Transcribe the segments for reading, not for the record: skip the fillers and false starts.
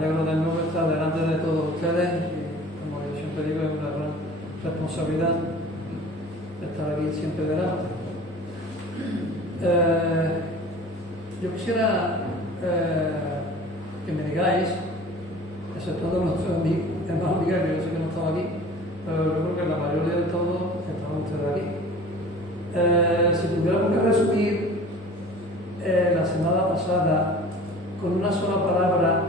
alegro de nuevo estar delante de todos ustedes y, como yo siempre digo, es una gran responsabilidad estar aquí siempre delante. Yo quisiera que me digáis, exceptuando nuestro hermano Miguel, que yo sé que no estaba aquí, pero yo creo que la mayoría de todos estaban ustedes aquí. Si tuviéramos que resumir la semana pasada con una sola palabra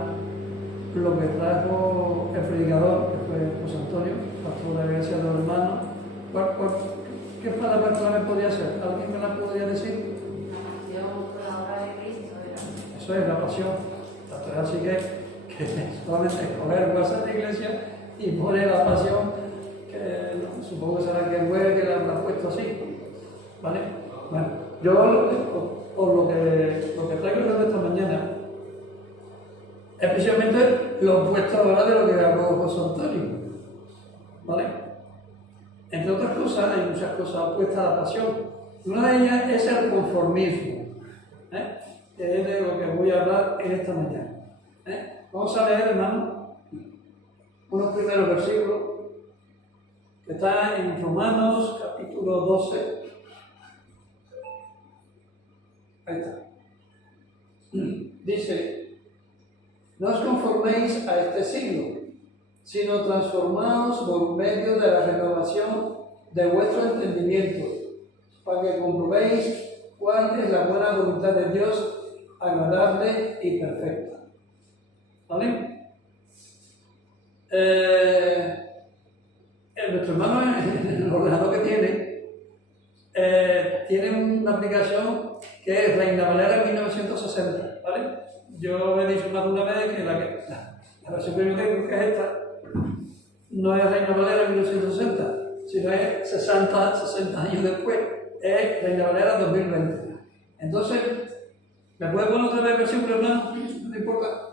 lo que trajo el predicador, que fue José Antonio, pastor de la iglesia de los hermanos, ¿qué palabra clave podría ser? ¿Alguien me la podría decir? Eso es la pasión. Tanto es así que solamente escoger WhatsApp de iglesia y poner la pasión, que no, supongo que será que el web que la habrá puesto así. ¿Vale? Bueno, yo por lo que traigo yo de esta mañana es precisamente lo opuesto ahora de lo que habló José Antonio. ¿Vale? Entre otras cosas, hay muchas cosas opuestas a la pasión. Una de ellas es el conformismo, que es de lo que voy a hablar en esta mañana. Vamos a leer, hermano, unos primeros versículos que están en Romanos capítulo 12. Ahí está. Dice: no os conforméis a este siglo, sino transformaos por medio de la renovación de vuestro entendimiento, para que comprobéis cuál es la buena voluntad de Dios, agradable y perfecta. ¿Vale? Nuestro hermano, en el ordenador que tiene una aplicación que es Reina Valera 1960, ¿vale? Yo he dicho más de una vez que la versión que yo tengo, que es esta, no es Reina Valera 1960, sino es 60 años después, es Reina Valera 2020. Entonces, ¿me puede poner otra vez versión, hermano? No importa.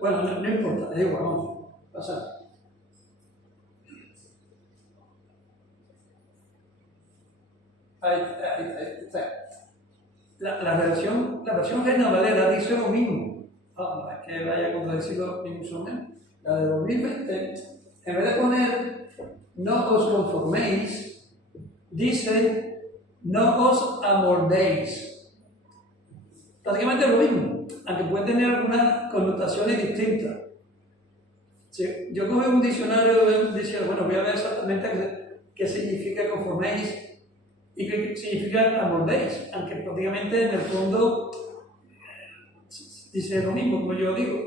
Bueno, no importa, es igual, vamos a pasar. Ahí está. La versión Reina Valera dice lo mismo. No es que la haya contradecido ni mucho menos. La de 2020, en vez de poner no os conforméis, dice no os amoldéis. Prácticamente lo mismo, aunque puede tener algunas connotaciones distintas. Si yo cojo un diccionario y dice, bueno, voy a ver exactamente qué significa conforméis y qué significa amoldéis, aunque prácticamente en el fondo dice lo mismo, como yo digo.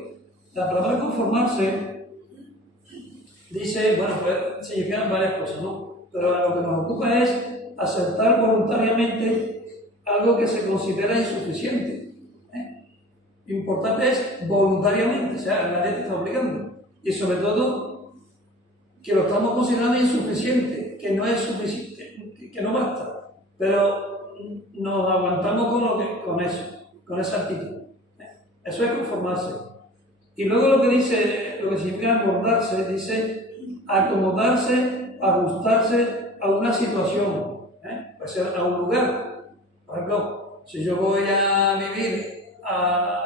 La palabra conformarse dice, bueno, pues significan varias cosas, ¿no? Pero lo que nos ocupa es aceptar voluntariamente algo que se considera insuficiente. Importante es voluntariamente, o sea, nadie te está obligando. Y sobre todo, que lo estamos considerando insuficiente, que no es suficiente, que no basta. Pero nos aguantamos con esa actitud. Eso es conformarse. Y luego lo que dice, lo que significa amoldarse, dice acomodarse, ajustarse a una situación. Puede ser a un lugar. Por ejemplo, si yo voy a vivir a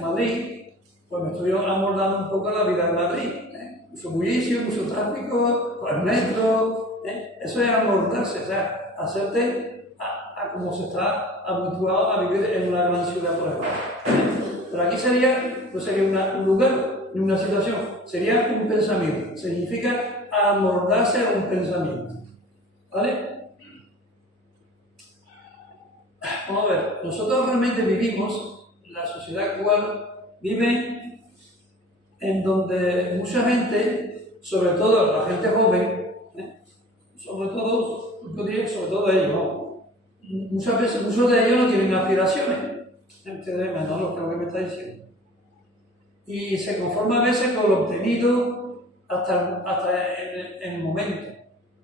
Madrid, pues me estoy amoldando un poco a la vida de Madrid. Mucho bullicio, mucho tráfico, por el metro. Eso es amoldarse, o sea, hacerte a como se está habituado a vivir en una gran ciudad, por ejemplo. Pero aquí no sería un lugar ni una situación, sería un pensamiento. Significa amoldarse a un pensamiento. ¿Vale? Vamos a ver, nosotros realmente vivimos, la sociedad actual vive en donde mucha gente, sobre todo la gente joven, sobre todo ellos, ¿no? Muchas veces, muchos de ellos no tienen aspiraciones. Ustedes lo que me está diciendo. Y se conforma a veces con lo obtenido hasta en el momento,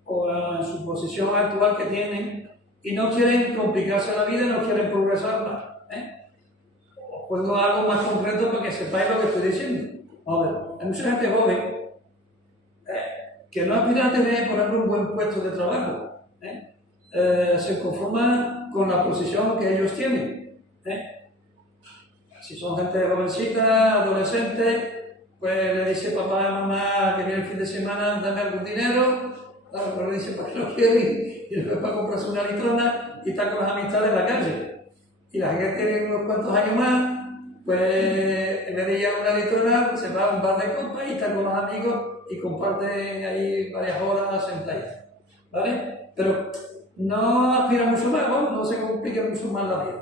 o en su posición actual que tienen, y no quieren complicarse la vida, no quieren progresar más. Os pongo algo más concreto para que sepáis lo que estoy diciendo. A ver, hay mucha gente joven que no aspiran a tener, por ejemplo, un buen puesto de trabajo. Se conforman con la posición que ellos tienen. Si son gente jovencita, adolescente, pues le dice papá, mamá, que viene el fin de semana, dame algún dinero. Claro, pero le dice, ¿para qué lo quiere? Y después para comprarse una litrona y está con las amistades en la calle. Y la gente tiene unos cuantos años más, pues en vez de ir a una litrona, pues se va a un bar de copas y está con los amigos y comparten ahí varias horas en playa. ¿Vale? Pero no aspiran mucho más, no se complican mucho más la vida.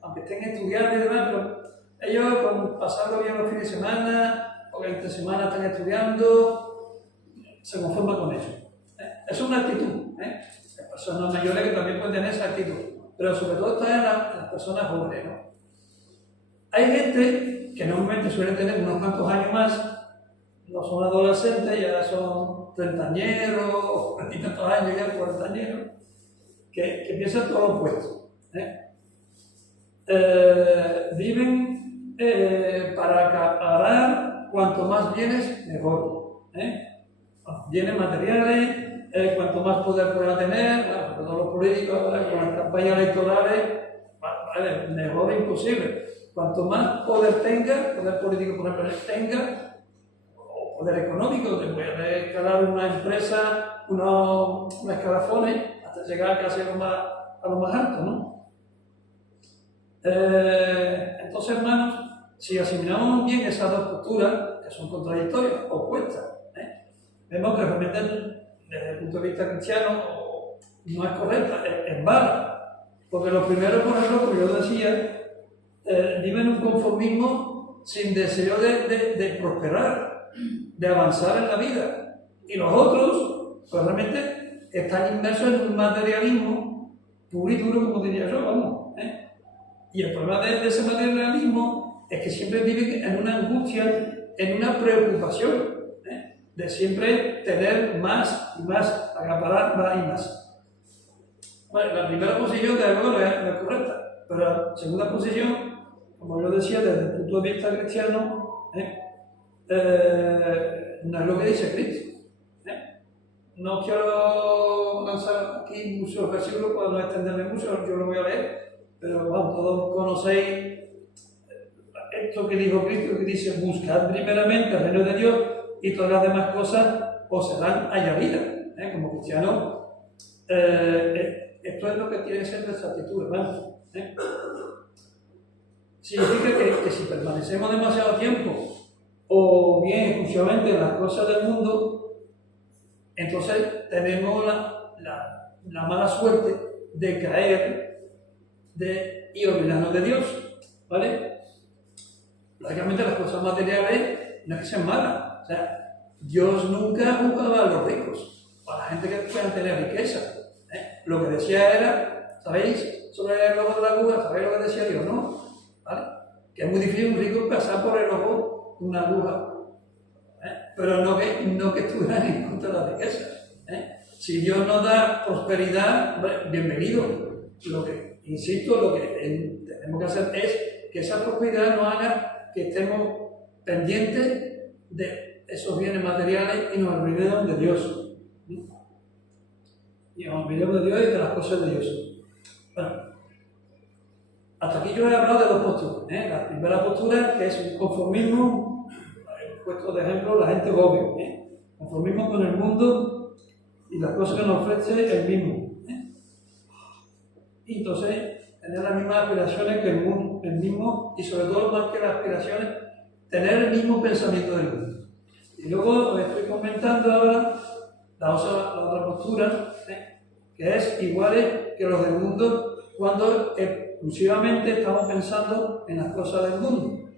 Aunque estén estudiando y demás, pero ellos con pasarlo bien los fines de semana, o que entre semana están estudiando, se conforman con eso. Eso es una actitud. Hay personas mayores que también pueden tener esa actitud, pero sobre todo están en las personas jóvenes, ¿no? Hay gente que normalmente suelen tener unos cuantos años más, no son adolescentes, ya son treintañeros, o 30 y tantos años, ya cuarentañeros, que piensan todo lo opuesto. Viven para acaparar cuanto más bienes, mejor. Bienes materiales, cuanto más poder pueda tener, sobre todo los políticos ahora con las campañas electorales, vale, mejor imposible. Cuanto más poder tenga, poder político por ejemplo tenga, o poder económico, te puede escalar una empresa, unos escalafones, hasta llegar casi a lo más alto, ¿no? Entonces, hermanos, si asimilamos bien esas dos posturas, que son contradictorias, opuestas, vemos que realmente desde el punto de vista cristiano no es correcta, es mala. Porque los primeros, por ejemplo, como yo decía, viven un conformismo sin deseo de prosperar, de avanzar en la vida. Y los otros, pues realmente están inmersos en un materialismo puro y duro, como diría yo, vamos. Y el problema de ese materialismo es que siempre viven en una angustia, en una preocupación, de siempre tener más y más, acaparar más y más. Bueno, la primera posición de acuerdo es correcta, pero la segunda posición, como yo decía, desde el punto de vista cristiano, no es lo que dice Cristo. No quiero lanzar aquí muchos versículos para no extenderme mucho, yo lo voy a leer, pero vamos, todos conocéis esto que dijo Cristo, que dice: buscad primeramente el reino de Dios y todas las demás cosas os serán añadidas. Como cristianos, esto es lo que tiene que ser nuestra actitud, hermanos. Significa que si permanecemos demasiado tiempo o bien exclusivamente en las cosas del mundo, entonces tenemos la mala suerte de caer y olvidarnos de Dios, ¿vale? Lógicamente las cosas materiales no es que sean malas, o sea, Dios nunca juzgaba a los ricos, a la gente que puedan tener riqueza. Lo que decía era, ¿sabéis? Sobre el ojo de la aguja, ¿sabéis lo que decía Dios, no? ¿Vale? Que es muy difícil un rico pasar por el ojo de una aguja, pero no que estuvieran en contra de las riquezas. Si Dios nos da prosperidad, bienvenido. Insisto, lo que tenemos que hacer es que esa prosperidad nos haga que estemos pendientes de esos bienes materiales y nos olvidemos de Dios. Y nos olvidemos de Dios y de las cosas de Dios. Bueno, hasta aquí yo he hablado de dos posturas. La primera postura, que es un conformismo, he puesto de ejemplo la gente joven. Conformismo con el mundo y las cosas que nos ofrece el mismo. Y entonces, tener las mismas aspiraciones que el mismo, y sobre todo más que las aspiraciones, tener el mismo pensamiento del mundo. Y luego os estoy comentando ahora la otra postura, que es iguales que los del mundo cuando exclusivamente estamos pensando en las cosas del mundo.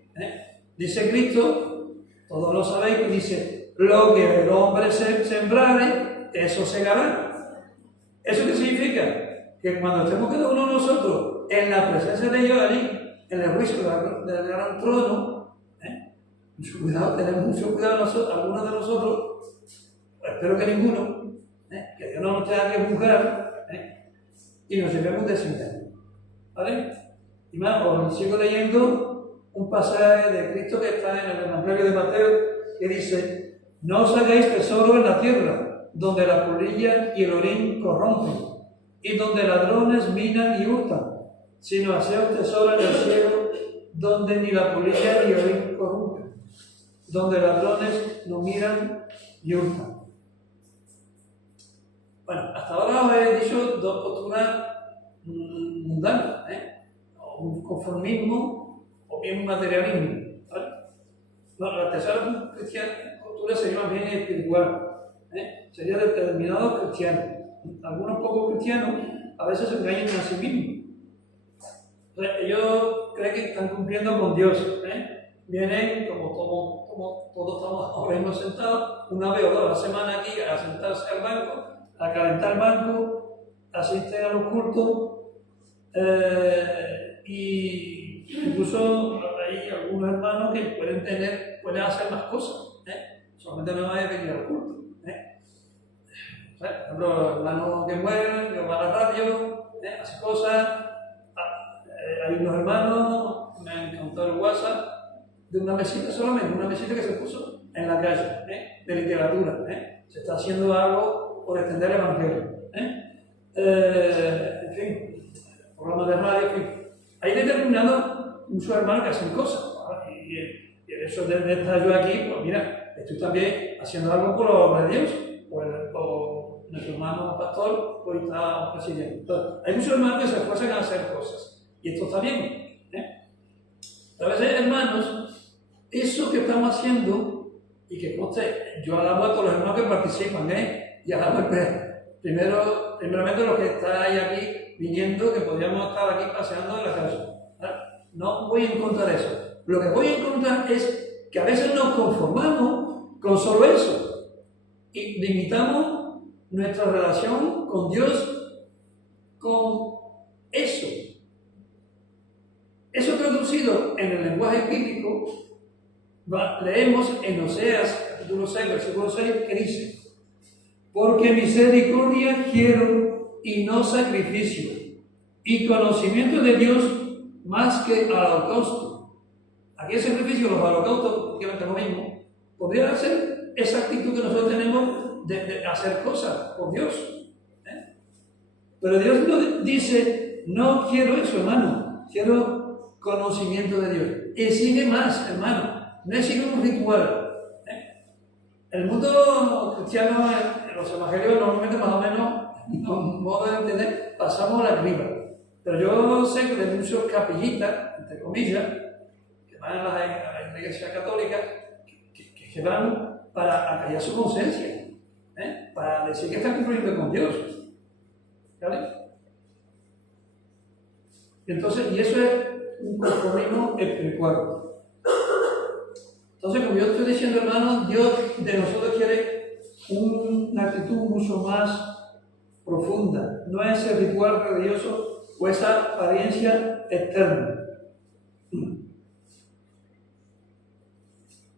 Dice Cristo, todos lo sabéis, que dice: lo que el hombre sembrare, eso segará. ¿Eso qué significa? Que cuando estemos cada uno de nosotros en la presencia de Dios, allí, en el juicio del gran trono, mucho cuidado, tenemos mucho cuidado nosotros, algunos de nosotros, espero que ninguno, que Dios no nos tenga que juzgar, y nos llevemos de desengaño. ¿Vale? Y más, os sigo leyendo un pasaje de Cristo que está en el Evangelio de Mateo, que dice: No os hagáis tesoro en la tierra, donde la polilla y el orín corrompen, y donde ladrones minan y hurtan, sino haceos tesoro en el cielo, donde ni la polilla ni el orín corrompen, donde ladrones no miran y hurtan. Bueno, hasta ahora os he dicho dos posturas mundanas, o un conformismo o bien un materialismo. ¿Vale? Bueno, la tercera postura sería más bien espiritual, sería de determinados cristianos. Algunos pocos cristianos a veces se engañan a sí mismos. O sea, ellos creen que están cumpliendo con Dios. Vienen, como todos estamos ahora mismo sentados, una vez o dos a la semana aquí a sentarse al banco, a calentar el banco, asisten a los cultos, y incluso hay algunos hermanos que pueden hacer más cosas, solamente no hay que venir al culto. Por ejemplo, el hermano que muere, que va a la radio, hace cosas. Hay unos hermanos, me han contado el WhatsApp, de una mesita solamente, una mesita que se puso en la calle, de literatura. Se está haciendo algo por extender el evangelio. En fin, programas de radio, en fin. Hay determinados muchos hermanos que hacen cosas. Y el hecho de estar yo aquí, pues mira, estoy también haciendo algo por la obra de Dios, por nuestro hermano pastor, hoy está presidiendo. Entonces, hay muchos hermanos que se esfuerzan a hacer cosas, y esto está bien. A veces, hermanos, eso que estamos haciendo, y que conste, yo alabo a todos los hermanos que participan, y alabo primeramente los que estáis aquí viniendo, que podríamos estar aquí paseando en la calle. No voy en contra de eso. Lo que voy en contra es que a veces nos conformamos con solo eso y limitamos nuestra relación con Dios con eso. Eso traducido en el lenguaje bíblico, leemos en Oseas, capítulo 6, versículo 6, que dice: porque misericordia quiero y no sacrificio, y conocimiento de Dios más que holocausto. Aquí el sacrificio, los holocaustos, obviamente lo mismo, podría ser esa actitud que nosotros tenemos de hacer cosas por Dios. Pero Dios no dice, no quiero eso, hermano, quiero conocimiento de Dios. Exige más, hermano, no exige un ritual. El mundo cristiano, en los evangelios, normalmente más o menos, con modo de entender, pasamos a la criba. Pero yo sé que hay muchos capillitas, entre comillas, que van a la iglesia católica, que van para acallar su conciencia, para decir que están cumpliendo con Dios. ¿Vale? Entonces, y eso es un conformismo espiritual. Entonces, como yo estoy diciendo, hermanos, Dios de nosotros quiere una actitud mucho más profunda, no ese ritual religioso o esa apariencia externa.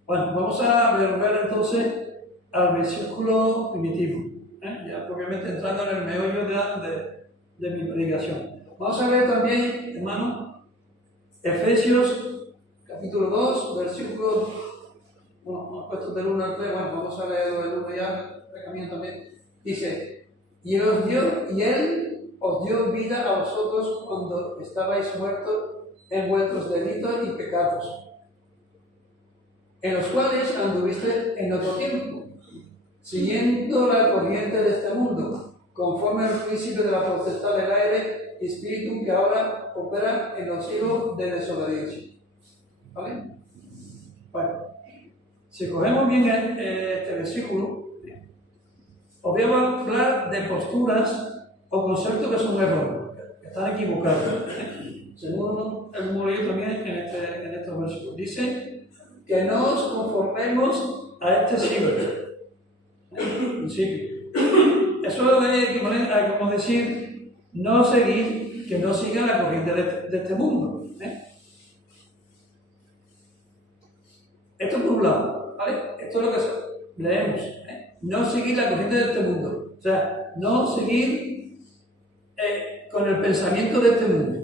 Bueno, vamos a volver entonces al versículo primitivo, ya propiamente entrando en el meollo de mi predicación. Vamos a leer también, hermano, Efesios capítulo 2, versículo, bueno, hemos puesto del 1 al 3, bueno, vamos a leer del 1 ya, camino también. Dice, y él os dio vida a vosotros cuando estabais muertos en vuestros delitos y pecados, en los cuales anduviste en otro tiempo, siguiendo la corriente de este mundo, conforme al principio de la potestad del aire, espíritu que ahora opera en los hijos de desobediencia. ¿Vale? Bueno, si cogemos bien este versículo, os voy a hablar de posturas o conceptos que son erróneos, que están equivocados. Según hemos leído también en estos versículos. Dice que no os conformemos a este siglo. Principio. Eso es equivalente a como decir, que no siga la corriente de este mundo. Esto por un lado, ¿vale? Esto es lo que leemos. No seguir la corriente de este mundo. O sea, no seguir con el pensamiento de este mundo.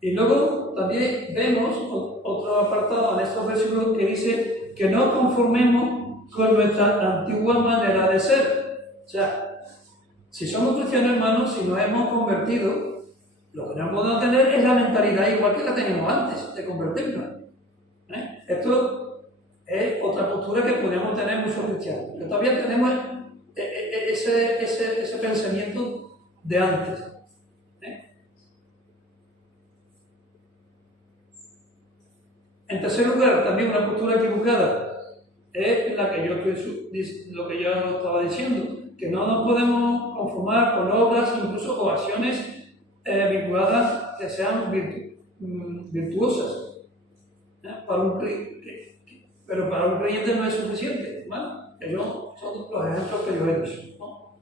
Y luego también vemos otro apartado en estos versículos que dice que no conformemos con nuestra antigua manera de ser. O sea, si somos cristianos, hermanos, si nos hemos convertido, lo que no podemos tener es la mentalidad igual que la teníamos antes de convertirnos. Esto es otra postura que podemos tener muchos cristianos, que todavía tenemos ese pensamiento de antes. En tercer lugar, también una postura equivocada es la que lo que yo estaba diciendo, que no nos podemos conformar con obras, incluso o acciones vinculadas que sean virtuosas. Pero para un creyente no es suficiente, ¿vale? Ellos son los ejemplos que yo he dicho, ¿no?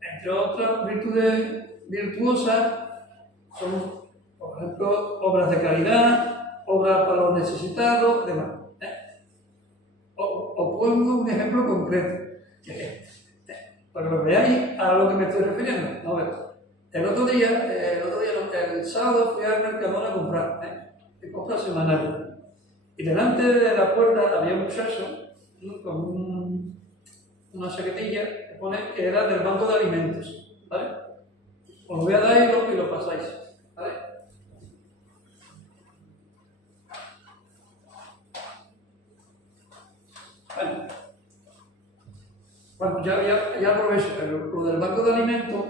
Entre otras virtudes virtuosas son, por ejemplo, obras de caridad, obras para los necesitados, demás. Os pongo un ejemplo concreto, para que veáis a lo que me estoy refiriendo. A ver, el sábado fui al Mercadona a comprar, compra semanal. Y delante de la puerta había un muchacho con una chaquetilla que pone que era del banco de alimentos, ¿vale? Os voy a dar y lo pasáis, ¿vale? Bueno, ya aprovecho. Lo del banco de alimentos,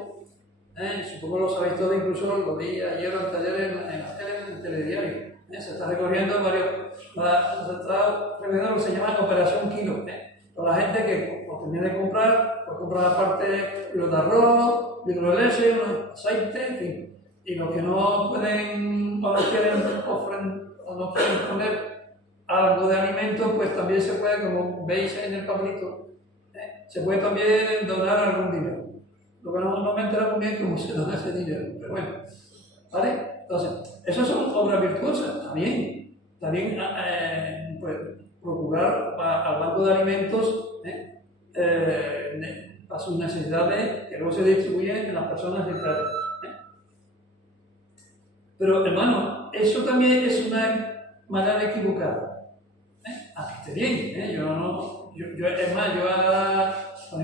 supongo lo sabéis todos, incluso lo vi ayer o anteayer en la tele, en el telediario. Se está recorriendo lo que se llama Operación Kilo. Para la gente que termina de comprar, pues compra aparte los de arroz, litros de leche, los aceites, en fin. Y los que no pueden o no quieren poner algo de alimento, pues también se puede, como veis en el papelito, se puede también donar algún dinero. Lo que no me entera muy bien cómo se dona ese dinero, pero bueno, ¿vale? Entonces, esas son obras virtuosas, también pues, procurar al banco de alimentos para sus necesidades que luego se distribuyen en las personas necesitadas. Pero, hermano, eso también es una manera equivocada. Aunque esté bien, cuando yo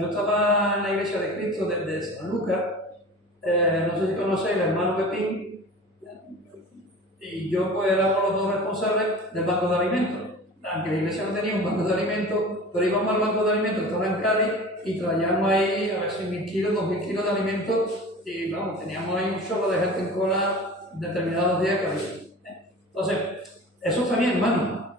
estaba en la iglesia de Cristo de San Lucas, no sé si conocéis al hermano Pepín, y yo pues éramos los dos responsables del banco de alimentos. Aunque la iglesia no tenía un banco de alimentos, pero íbamos al banco de alimentos que estaba en Cádiz y traíamos ahí a ver si 1.000 kilos, 2.000 kilos de alimentos y vamos, teníamos ahí un chorro de gente en cola determinados días que había. Entonces, eso está bien, hermano.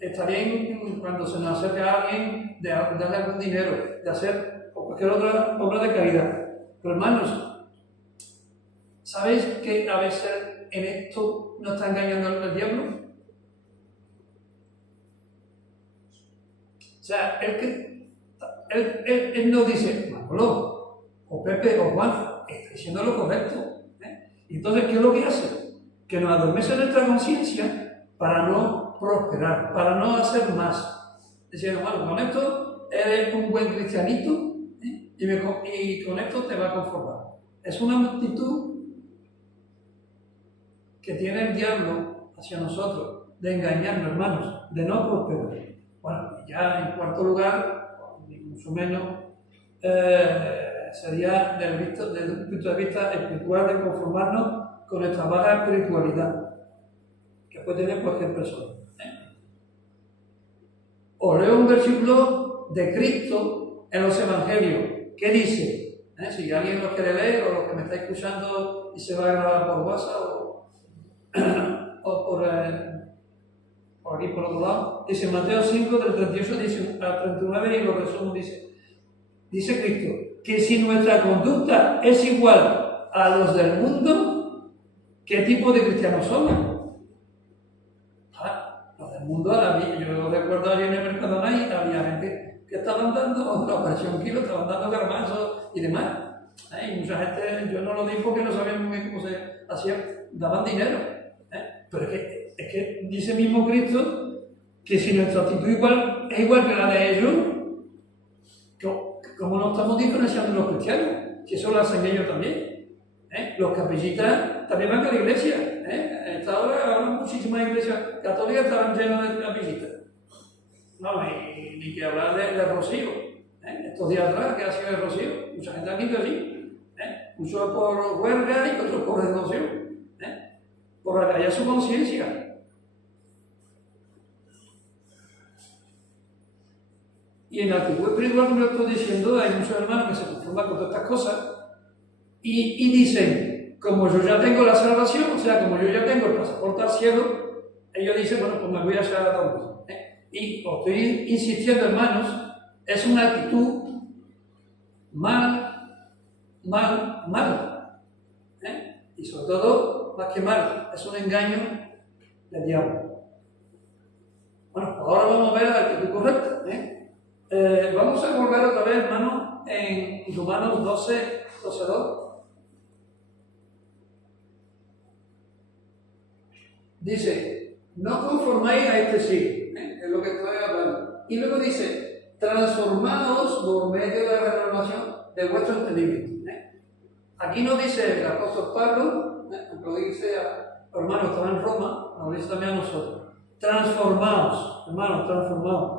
Está bien cuando se nos acerca a alguien de darle algún dinero, de hacer cualquier otra obra de caridad. Pero hermanos, ¿sabéis que a veces en esto nos está engañando el diablo? O sea, él nos dice, Manolo, o Pepe, o Juan, está diciendo lo correcto. Y entonces, ¿qué es lo que hace? Que nos adormece nuestra conciencia para no prosperar, para no hacer más. Diciendo, bueno, con esto eres un buen cristianito y con esto te va a conformar. Es una actitud que tiene el diablo hacia nosotros, de engañarnos, hermanos, de no prosperar. Bueno, ya en cuarto lugar, ni mucho menos, sería desde un punto de vista espiritual de conformarnos con nuestra baja espiritualidad que puede tener cualquier persona. Os leo un versículo de Cristo en los Evangelios que dice, si alguien lo quiere leer o lo que me está escuchando y se va a grabar por WhatsApp o por aquí por otro lado, dice Mateo 5 del 38 al 39 y lo resumo, dice Cristo, que si nuestra conducta es igual a los del mundo, ¿qué tipo de cristianos somos? Los del mundo, yo recuerdo ayer en el Mercadona y había gente que estaban dando la operación Kilo, estaban dando garbanzos y demás. Y mucha gente, yo no lo digo porque no sabían muy bien cómo se hacía, daban dinero. Pero es que dice mismo Cristo que si nuestra actitud es igual que la de ellos, ¿cómo no estamos diferenciando los cristianos? Si eso lo hacen ellos también. Los capellitas también van a la iglesia. A esta hora hablan muchísimas iglesias católicas estaban llenas de capillitas. No, ni que hablar de Rocío. Estos días atrás, que ha sido el Rocío, mucha gente aquí que allí. Muchos por huelga y otros por devoción. Por acallar su conciencia. Y en la actitud espiritual, como yo estoy diciendo, hay muchos hermanos que se conforman con todas estas cosas y dicen, como yo ya tengo la salvación, o sea, como yo ya tengo el pasaporte al cielo, ellos dicen, bueno, pues me voy a hacer a todos. Y os estoy insistiendo, hermanos, es una actitud mal. Y sobre todo, más que mal, es un engaño del diablo. Bueno, ahora vamos a ver la actitud correcta. Vamos a volver otra vez, hermano, en Romanos 12:2. Dice, no conformáis a este siglo, es lo que estoy hablando. Y luego dice, transformaos por medio de la renovación de vuestro entendimiento. Aquí no dice el apóstol Pablo, lo dice a los hermanos que estaban en Roma, nos dice también a nosotros. Transformaos, hermanos, transformaos.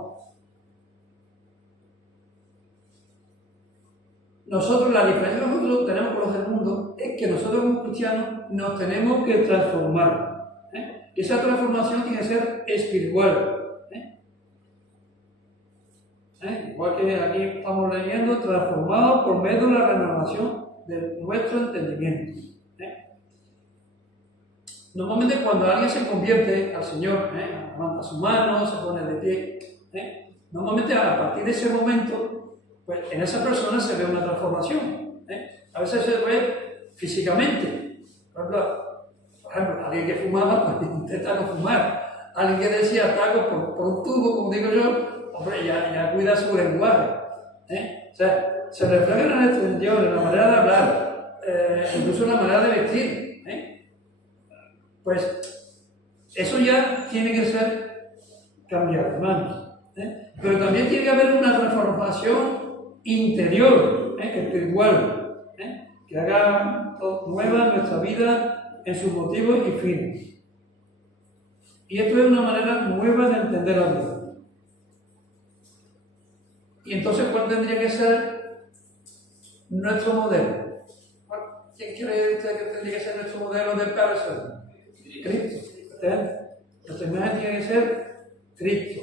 Nosotros, la diferencia que nosotros tenemos con los del mundo es que nosotros como cristianos nos tenemos que transformar. Y esa transformación tiene que ser espiritual. Igual que aquí estamos leyendo, transformados por medio de la renovación de nuestro entendimiento. Normalmente cuando alguien se convierte al Señor, levanta sus manos, se pone de pie, normalmente a partir de ese momento, pues en esa persona se ve una transformación. A veces se ve físicamente. Por ejemplo, alguien que fumaba, pues intenta no fumar. Alguien que decía taco por un tubo, como digo yo, hombre, ya cuida su lenguaje. O sea, se refleja en el exterior, en la manera de hablar, incluso en la manera de vestir. Pues eso ya tiene que ser cambiado, hermanos. Pero también tiene que haber una transformación interior, espiritual, que haga nueva nuestra vida en sus motivos y fines. Y esto es una manera nueva de entender la vida. Y entonces, ¿cuál tendría que ser nuestro modelo? ¿Quién cree usted que tendría que ser nuestro modelo de persona? Cristo. Nuestra imagen tiene que ser Cristo.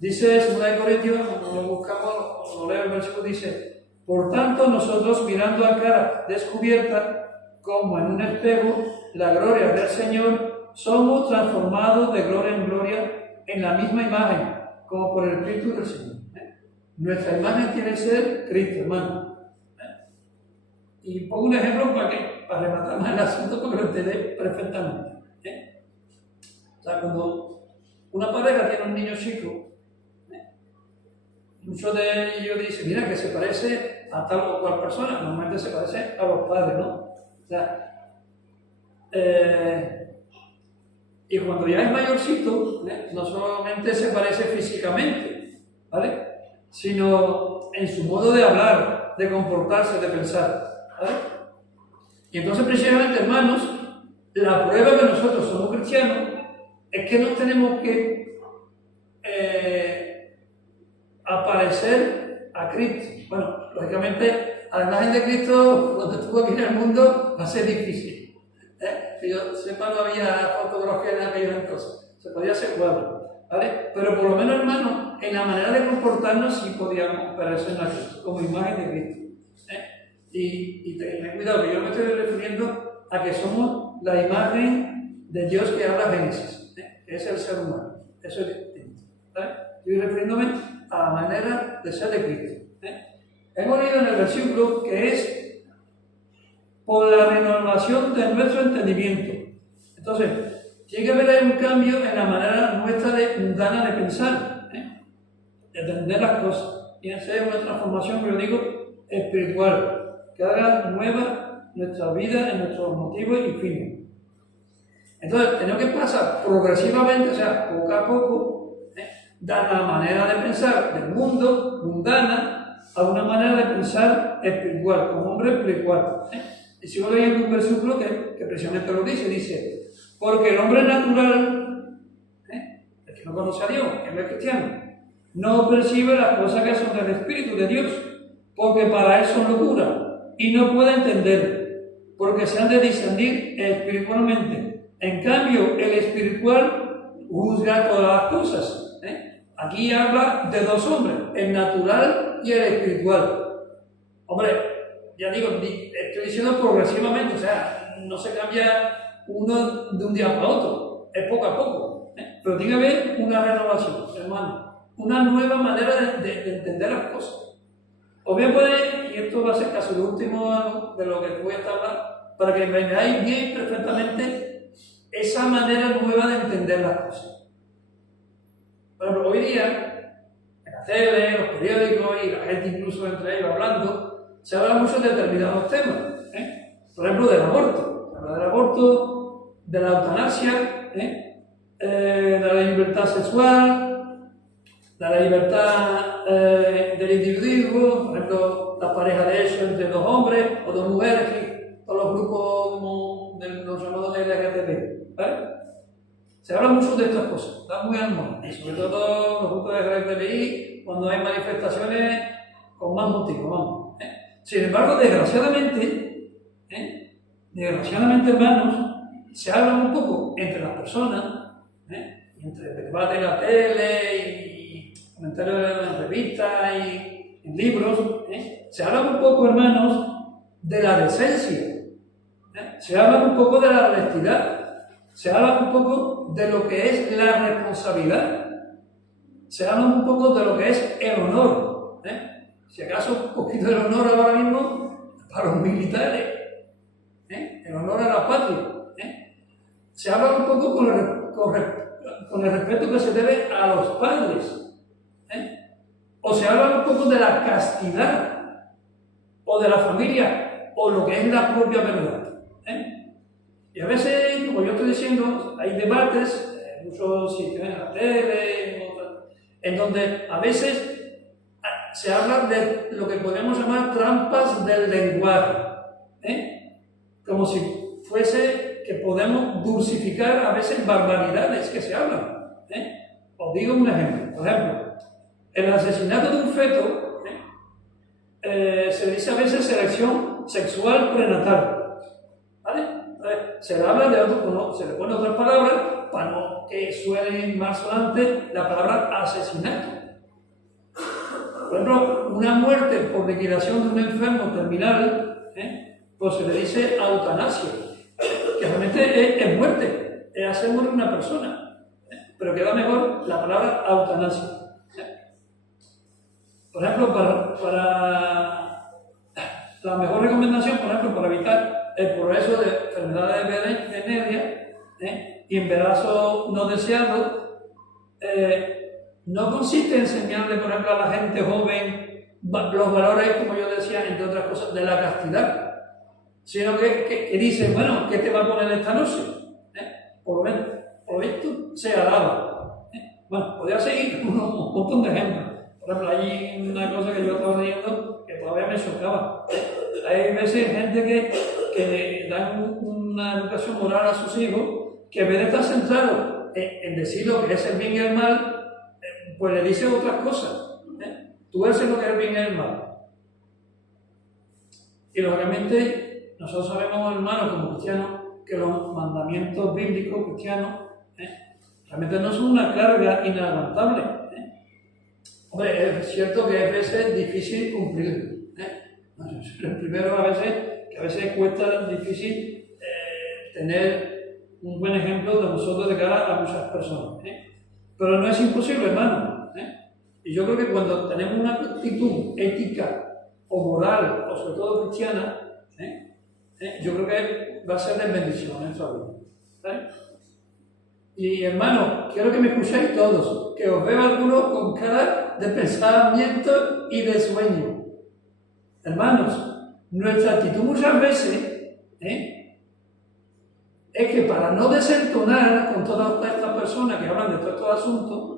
Dice 2 Corintios, cuando lo buscamos, lo leo el versículo, dice: por tanto, nosotros mirando a cara descubierta, como en un espejo, la gloria del Señor, somos transformados de gloria en gloria en la misma imagen, como por el Espíritu del Señor. Nuestra imagen tiene que ser Cristo, hermano. Y pongo un ejemplo para rematar más el asunto, porque lo entendé perfectamente. O sea, cuando una pareja tiene un niño chico, muchos de ellos dicen, mira, que se parece a tal o cual persona. Normalmente se parece a los padres, ¿no? O sea, y cuando ya es mayorcito, no solamente se parece físicamente, ¿vale? Sino en su modo de hablar, de comportarse, de pensar, ¿vale? Y entonces, precisamente, hermanos, la prueba que nosotros somos cristianos es que no tenemos que aparecer a Cristo. Bueno, lógicamente, a la imagen de Cristo, cuando estuvo aquí en el mundo, va a ser difícil. Que yo sepa, no había fotografía en aquellos entonces. Se podía hacer cuadro, ¿vale? Pero por lo menos, hermano, en la manera de comportarnos sí podíamos parecer a Cristo, como imagen de Cristo. Y ten cuidado, que yo me estoy refiriendo a que somos la imagen de Dios que habla Génesis, que es el ser humano. Eso es distinto, ¿vale? Estoy refiriéndome a la manera de ser de Cristo. Hemos leído en el versículo que es por la renovación de nuestro entendimiento. Entonces, tiene que haber un cambio en la manera nuestra mundana de pensar, de entender las cosas. Tiene que ser una transformación, como yo digo, espiritual, que haga nueva nuestra vida en nuestros motivos y fines. Entonces, tenemos que pasar progresivamente, o sea, poco a poco, de la manera de pensar del mundo, mundana, a una manera de pensar espiritual, como hombre espiritual. Y sigo leyendo un versículo que precisamente lo dice, Porque el hombre natural, el que no conoce a Dios, que no es cristiano, no percibe las cosas que son del Espíritu de Dios, porque para él son locura, y no puede entender, porque se han de discernir espiritualmente. En cambio, el espiritual juzga todas las cosas. Aquí habla de dos hombres, el natural y el espiritual. Hombre, ya digo, estoy diciendo progresivamente, o sea, no se cambia uno de un día para otro, es poco a poco, pero tiene que haber una renovación, hermano, una nueva manera de entender las cosas. O bien puede, y esto va a ser casi lo último de lo que voy a estar hablando, para que me veáis bien perfectamente esa manera nueva de entender las cosas. Por ejemplo, hoy día, en la tele, en los periódicos y la gente incluso entre ellos hablando, se habla mucho de determinados temas. Por ejemplo, del aborto. Se habla del aborto, de la eutanasia, de la libertad sexual, de la libertad del individuo, por ejemplo, la pareja de hecho entre dos hombres o dos mujeres, y todos los grupos como de los llamados LGTB. ¿Vale? Se habla mucho de estas cosas, está muy al moda, y sobre todo los grupos de LGTBI, cuando hay manifestaciones con más motivo, vamos. Sin embargo, desgraciadamente, hermanos, se habla un poco entre las personas, entre el debate en la tele y comentarios en revistas y en libros, se habla un poco, hermanos, de la decencia, se habla un poco de la honestidad, se habla un poco de lo que es la responsabilidad, se habla un poco de lo que es el honor. Si acaso un poquito del honor ahora mismo para los militares, el honor a la patria. Se habla un poco con el respeto que se debe a los padres. O se habla un poco de la castidad, o de la familia, o lo que es la propia verdad. Y a veces, como yo estoy diciendo, hay debates, en muchos sitios, en la tele, en donde a veces se habla de lo que podríamos llamar trampas del lenguaje, como si fuese que podemos dulcificar a veces barbaridades que se hablan. Os digo un ejemplo. Por ejemplo, el asesinato de un feto se dice a veces selección sexual prenatal. ¿Vale? Entonces, se le habla de otro, se le pone otras palabras para no que suene más sonante la palabra asesinato. Por ejemplo, una muerte por liquidación de un enfermo terminal, pues se le dice eutanasia, que realmente es muerte, es hacer morir una persona, pero queda mejor la palabra eutanasia. Por ejemplo, para la mejor recomendación, por ejemplo, para evitar el progreso de enfermedades venéreas y embarazo no deseado, no consiste en enseñarle, por ejemplo, a la gente joven los valores, como yo decía, entre otras cosas, de la castidad, sino que dicen, bueno, ¿qué te va a poner esta noche? Por lo menos, por esto se alaba. Bueno, podría seguir con un montón de ejemplos. Por ejemplo, hay una cosa que yo estaba leyendo que todavía me chocaba. Hay veces gente que dan una educación moral a sus hijos que en vez de estar centrado en decir lo que es el bien y el mal, pues le dice otras cosas. Tú eres lo que es el bien y el mal. Y lógicamente, nosotros sabemos, hermanos, como cristianos, que los mandamientos bíblicos cristianos realmente no son una carga inaguantable. Hombre, es cierto que a veces difícil cumplir. El primero, a veces cuesta difícil tener un buen ejemplo de nosotros de cara a muchas personas. Pero no es imposible, hermano. Y yo creo que cuando tenemos una actitud ética o moral, o sobre todo cristiana, yo creo que va a ser de bendición en nuestra vida. Y hermano, quiero que me escuchéis todos, que os veo algunos con cara de pensamiento y de sueño. Hermanos, nuestra actitud muchas veces es que para no desentonar con todas estas personas que hablan de todos estos asuntos,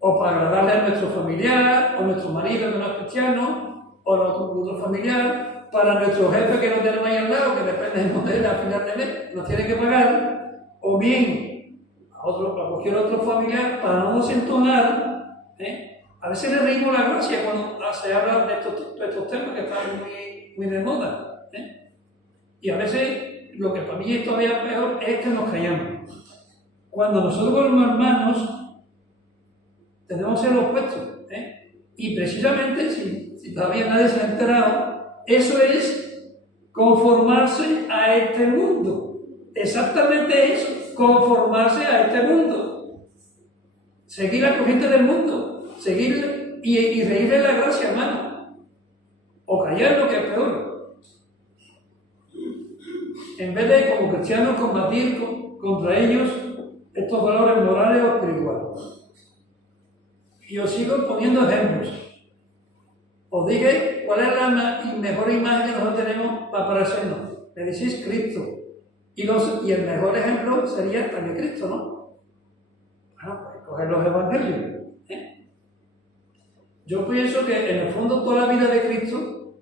o para agradarle a nuestro familiar, o nuestro marido que no es cristiano, o nuestro familiar, para nuestro jefe que no tenemos ahí al lado, que dependemos de él al final del mes, nos tiene que pagar, o bien a cualquier otro familiar, para no desentonar, a veces le reímos la gracia cuando se habla de estos temas que están muy de moda. Y a veces lo que para mí es todavía peor es que nos callamos. Cuando nosotros como hermanos tenemos el opuesto. Y precisamente, si todavía nadie se ha enterado, eso es conformarse a este mundo. Exactamente eso, conformarse a este mundo. Seguir la corriente del mundo, seguir y reírle la gracia, hermano. O callar, lo que es peor. En vez de, como cristianos, combatir contra ellos estos valores morales o espirituales. Y os sigo poniendo ejemplos. Os dije cuál es la mejor imagen que nosotros tenemos para parecernos. Me decís Cristo. Y el mejor ejemplo sería también Cristo, ¿no? Bueno, pues coger los evangelios. Yo pienso que en el fondo toda la vida de Cristo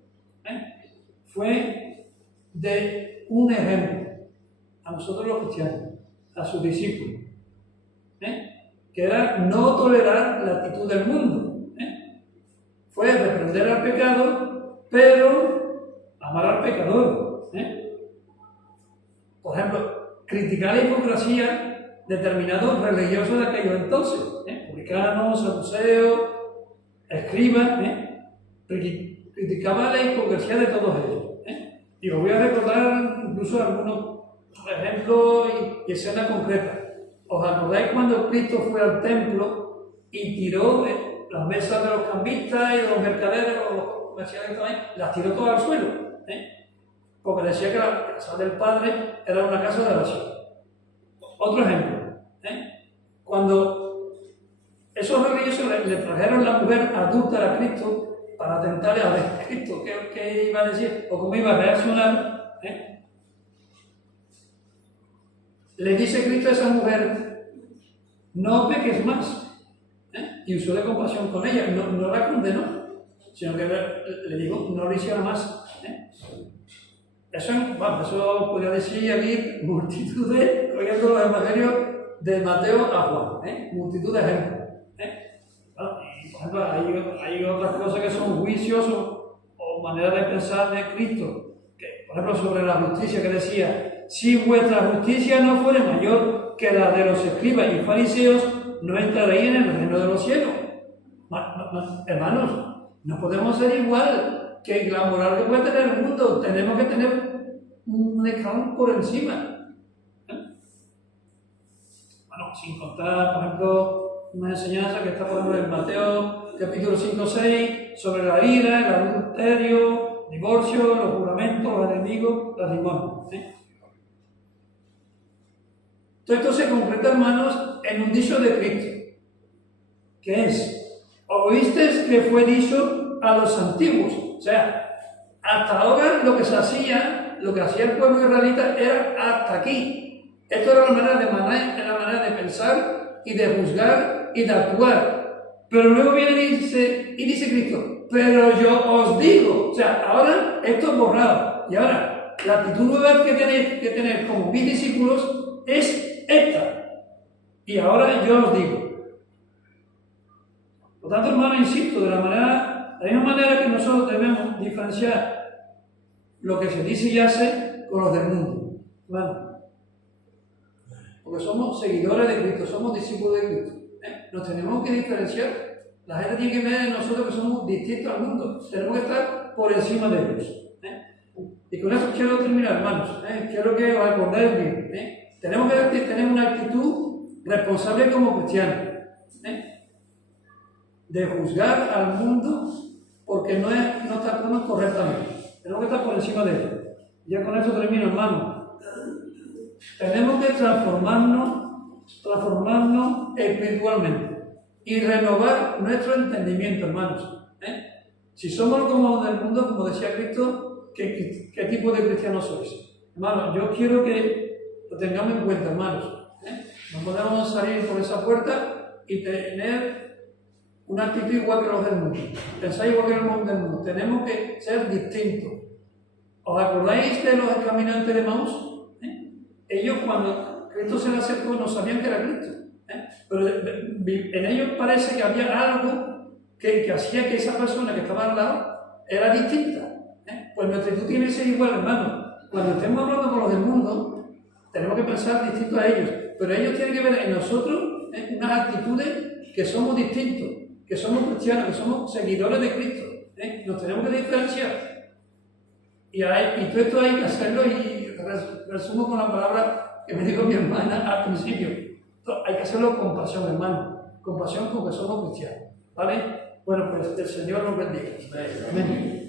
fue de un ejemplo a nosotros los cristianos, a sus discípulos, que era no tolerar la actitud del mundo. Fue reprender al pecado, pero amar al pecador. Por ejemplo, criticar la hipocresía de determinados religiosos de aquellos entonces, publicanos, saduceos, escribas, criticaba la hipocresía de todos ellos. Y os voy a recordar incluso algunos ejemplos y escenas concretas. ¿Os acordáis cuando Cristo fue al templo y tiró las mesas de los cambistas y de los mercaderes, los comerciantes también, las tiró todas al suelo? Porque decía que la casa del Padre era una casa de oración. Otro ejemplo, cuando esos religiosos le trajeron la mujer adúltera a Cristo para tentarle a ver Cristo qué iba a decir o cómo iba a reaccionar, le dice Cristo a esa mujer: no peques más. Y usó de compasión con ella, no la condenó, sino que le dijo: no lo hiciera más. Eso podría decir aquí multitud de, oyendo los evangelios de Mateo a Juan, multitud de ejemplos. Bueno, y por ejemplo, hay otras cosas que son juicios o maneras de pensar de Cristo, que, por ejemplo, sobre la justicia, que decía: si vuestra justicia no fuere mayor que la de los escribas y fariseos, no entraréis en el reino de los cielos. Hermanos, no podemos ser igual que la moral que puede tener el mundo. Tenemos que tener un escalón por encima. Bueno, sin contar, por ejemplo, una enseñanza que está por ejemplo en Mateo capítulo 5-6 sobre la ira, el adulterio, divorcio, los juramentos, los enemigos, las limosnas. Todo esto se concreta, hermanos, en un dicho de Cristo, que es: oísteis que fue dicho a los antiguos. O sea, hasta ahora lo que hacía el pueblo israelita era hasta aquí. Esto era la manera de pensar y de juzgar y de actuar. Pero luego viene y dice Cristo: pero yo os digo. O sea, ahora esto es borrado. Y ahora, la actitud nueva que tenéis que tener como mis discípulos es esta. Y ahora yo os digo. Por tanto, hermano, insisto, de la misma manera que nosotros debemos diferenciar lo que se dice y hace con los del mundo. Bueno, porque somos seguidores de Cristo, somos discípulos de Cristo. Nos tenemos que diferenciar. La gente tiene que ver en nosotros que somos distintos al mundo. Tenemos que estar por encima de ellos. Y con esto quiero terminar, hermanos. Quiero que os acordéis bien. Tenemos que tener una actitud responsable como cristianos. De juzgar al mundo porque no está actuando correctamente. Tenemos que estar por encima de ellos. Ya con esto termino, hermano. Tenemos que transformarnos espiritualmente y renovar nuestro entendimiento, hermanos. Si somos como del mundo, como decía Cristo, ¿qué tipo de cristianos sois? Hermanos, yo quiero que lo tengamos en cuenta, hermanos. No podemos salir por esa puerta y tener una actitud igual que los del mundo. Pensar igual que los del mundo. Tenemos que ser distintos. ¿Os acordáis de los caminantes de Maús? Ellos cuando Cristo se le acercó, no sabían que era Cristo. Pero en ellos parece que había algo que hacía que esa persona que estaba al lado era distinta. Pues nuestra actitud tiene que ser igual, hermano. Cuando estemos hablando con los del mundo, tenemos que pensar distinto a ellos. Pero ellos tienen que ver en nosotros unas actitudes que somos distintos, que somos cristianos, que somos seguidores de Cristo. Nos tenemos que diferenciar. Y todo esto hay que hacerlo, y resumo con la palabra que me dijo mi hermana al principio. Hay que hacerlo con pasión, hermano. Con pasión, porque somos cristianos. ¿Vale? Bueno, pues el Señor nos bendiga. Amén.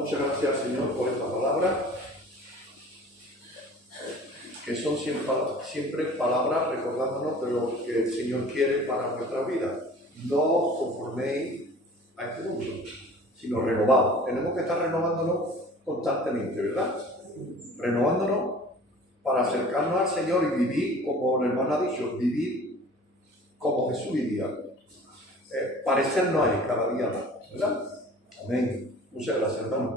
Muchas gracias, Señor, por esta palabra, que son siempre palabras recordándonos de lo que el Señor quiere para nuestra vida. No os conforméis a este mundo, sino renovados. Tenemos que estar renovándonos constantemente, ¿verdad? Renovándonos para acercarnos al Señor y vivir, como el hermano ha dicho, vivir como Jesús vivía. Parecernos a Él cada día más, ¿verdad? Amén. Muchas gracias, hermano.